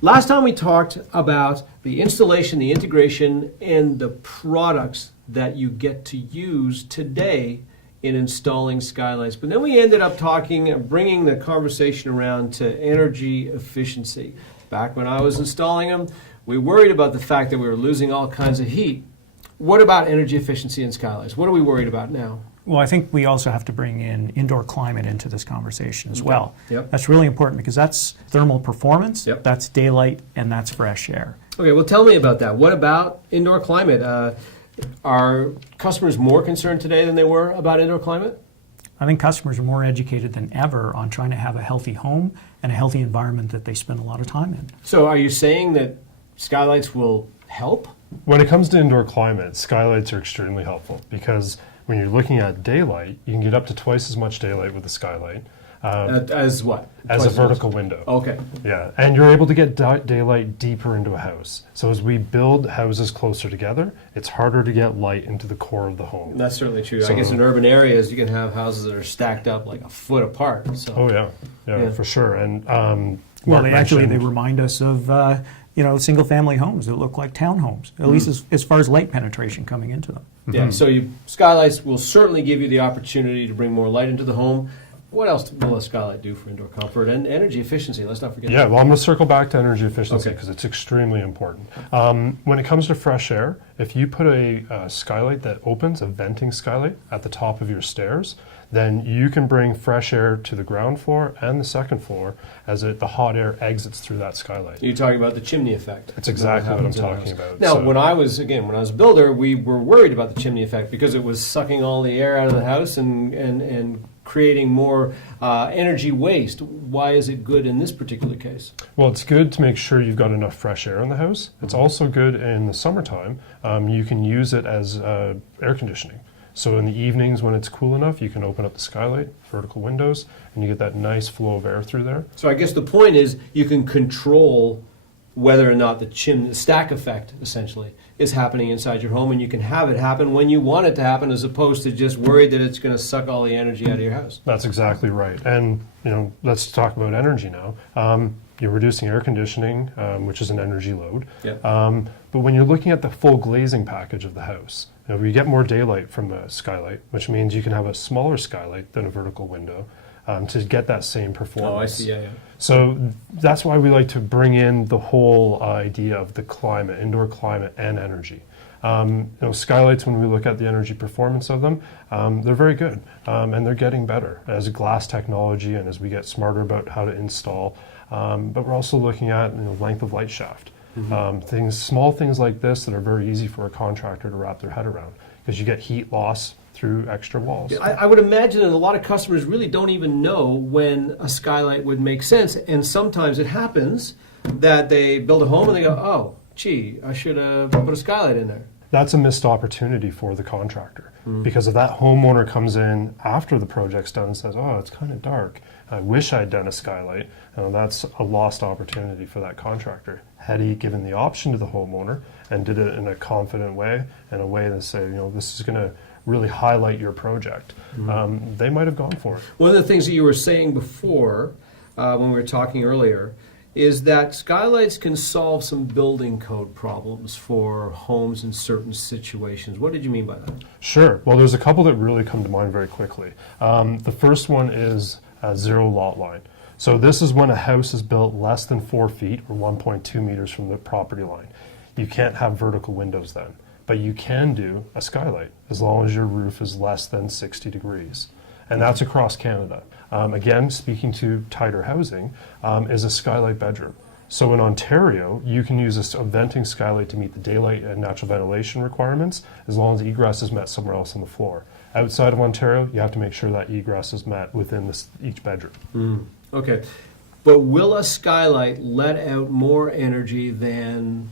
Last time we talked about the installation, the integration, and the products that you get to use today in installing skylights. But then we ended up bringing the conversation around to energy efficiency. Back when I was installing them, we worried about the fact that we were losing all kinds of heat. What about energy efficiency in skylights? What are we worried about now? Well, I think we also have to bring in indoor climate into this conversation as well. Yep. That's really important because that's thermal performance, Yep. that's daylight, and that's fresh air. Okay, well, tell me about that. What about indoor climate? Are customers more concerned today than they were about indoor climate? I think customers are more educated than ever on trying to have a healthy home and a healthy environment that they spend a lot of time in. So are you saying that skylights will help? When it comes to indoor climate, skylights are extremely helpful because when you're looking at daylight, you can get up to twice as much daylight with a skylight. As what? As a vertical window. Okay. Yeah, and you're able to get daylight deeper into a house. So as we build houses closer together, it's harder to get light into the core of the home. That's certainly true. So, I guess in urban areas, you can have houses that are stacked up like a foot apart. So. Oh yeah, for sure. And Well, Mark they mentioned- remind us of single-family homes that look like townhomes, at least as far as light penetration coming into them. Yeah, so skylights will certainly give you the opportunity to bring more light into the home. What else will a skylight do for indoor comfort and energy efficiency? Let's not forget Yeah, that. well, I'm going to circle back to energy efficiency Okay. because it's extremely important. When it comes to fresh air, if you put a skylight that opens, a venting skylight, at the top of your stairs, then you can bring fresh air to the ground floor and the second floor as the hot air exits through that skylight. You're talking about the chimney effect. That's exactly what I'm happens in a talking house. about. Now, So- when I was a builder, we were worried about the chimney effect because it was sucking all the air out of the house and creating more energy waste. Why is it good in this particular case? Well, it's good to make sure you've got enough fresh air in the house. It's also good in the summertime. You can use it as air conditioning. So in the evenings when it's cool enough, you can open up the skylight, vertical windows, and you get that nice flow of air through there. So I guess the point is you can control whether or not the stack effect, essentially, is happening inside your home, and you can have it happen when you want it to happen as opposed to just worried that it's going to suck all the energy out of your house. That's exactly right. And let's talk about energy now. You're reducing air conditioning, which is an energy load. Yep. But when you're looking at the full glazing package of the house, you get more daylight from a skylight, which means you can have a smaller skylight than a vertical window to get that same performance. Oh, I see, yeah. So that's why we like to bring in the whole idea of the climate, indoor climate and energy. Skylights, when we look at the energy performance of them, they're very good, and they're getting better as glass technology and as we get smarter about how to install. But we're also looking at length of light shaft. Small things like this that are very easy for a contractor to wrap their head around because you get heat loss through extra walls. I would imagine that a lot of customers really don't even know when a skylight would make sense, and sometimes it happens that they build a home and they go, oh, gee, I should have put a skylight in there. That's a missed opportunity for the contractor because if that homeowner comes in after the project's done and says, oh, it's kind of dark, I wish I'd done a skylight, that's a lost opportunity for that contractor. Had he given the option to the homeowner and did it in a confident way, in a way that say, this is going to really highlight your project, they might have gone for it. One of the things that you were saying before, when we were talking earlier, is that skylights can solve some building code problems for homes in certain situations. What did you mean by that? Sure. Well, there's a couple that really come to mind very quickly. The first one is zero lot line. So this is when a house is built less than 4 feet or 1.2 meters from the property line. You can't have vertical windows then, but you can do a skylight as long as your roof is less than 60 degrees. And that's across Canada. Again, speaking to tighter housing, is a skylight bedroom. So in Ontario, you can use a venting skylight to meet the daylight and natural ventilation requirements as long as egress is met somewhere else on the floor. Outside of Ontario, you have to make sure that egress is met within each bedroom. Okay. But will a skylight let out more energy than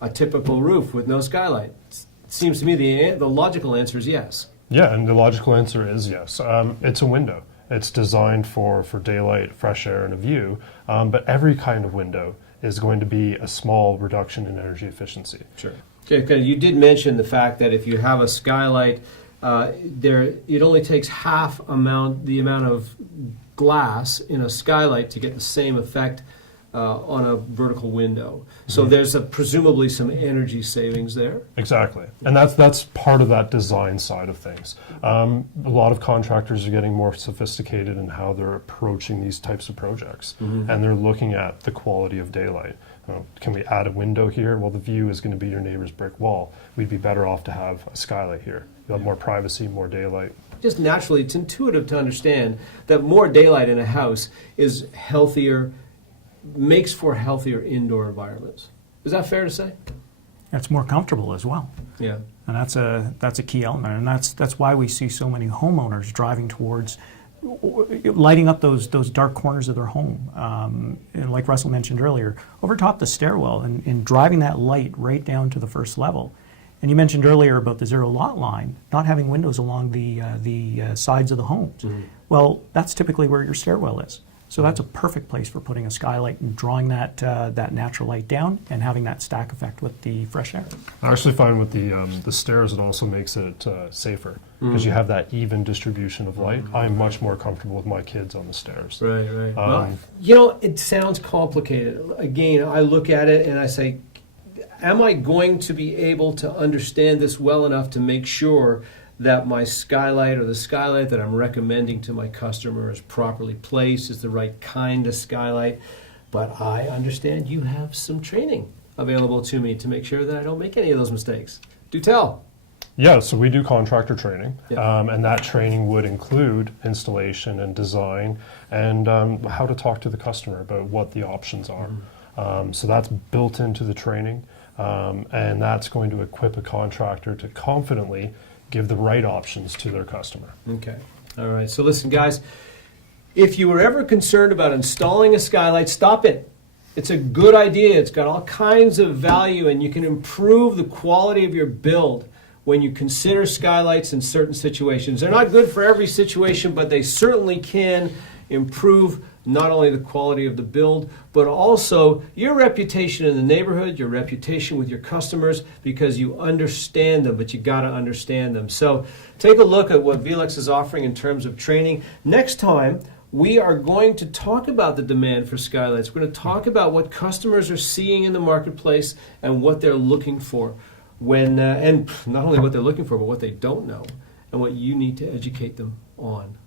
a typical roof with no skylight? It seems to me the logical answer is yes. Yeah, and the logical answer is yes. It's a window. It's designed for daylight, fresh air, and a view, but every kind of window is going to be a small reduction in energy efficiency. Sure. Okay, you did mention the fact that if you have a skylight, it only takes half the amount of glass in a skylight to get the same effect on a vertical window. So there's presumably some energy savings there. Exactly, and that's part of that design side of things. A lot of contractors are getting more sophisticated in how they're approaching these types of projects, and they're looking at the quality of daylight. Can we add a window here? Well, the view is going to be your neighbor's brick wall. We'd be better off to have a skylight here. You'll have more privacy, more daylight. Just naturally, it's intuitive to understand that more daylight in a house is healthier, makes for healthier indoor environments. Is that fair to say? It's more comfortable as well. Yeah. And that's a key element, and that's why we see so many homeowners driving towards lighting up those dark corners of their home. And like Russell mentioned earlier, over top the stairwell and driving that light right down to the first level. And you mentioned earlier about the zero lot line, not having windows along the sides of the homes. Well, that's typically where your stairwell is. So that's a perfect place for putting a skylight and drawing that natural light down and having that stack effect with the fresh air. I actually find with the stairs, it also makes it safer because you have that even distribution of light. I'm much more comfortable with my kids on the stairs. Right. Well, it sounds complicated. Again, I look at it and I say, am I going to be able to understand this well enough to make sure that my skylight or the skylight that I'm recommending to my customer is properly placed, is the right kind of skylight? But I understand you have some training available to me to make sure that I don't make any of those mistakes. Do tell. Yeah, so we do contractor training, Yeah. and that training would include installation and design and how to talk to the customer about what the options are. So that's built into the training, and that's going to equip a contractor to confidently give the right options to their customer. Okay. All right. So listen, guys, if you were ever concerned about installing a skylight, stop it. It's a good idea. It's got all kinds of value, and you can improve the quality of your build when you consider skylights in certain situations. They're not good for every situation, but they certainly can improve not only the quality of the build, but also your reputation in the neighborhood, your reputation with your customers, because you understand them, but you got to understand them. So take a look at what Velux is offering in terms of training. Next time, we are going to talk about the demand for skylights. We're going to talk about what customers are seeing in the marketplace and what they're looking for when, and not only what they're looking for, but what they don't know and what you need to educate them on.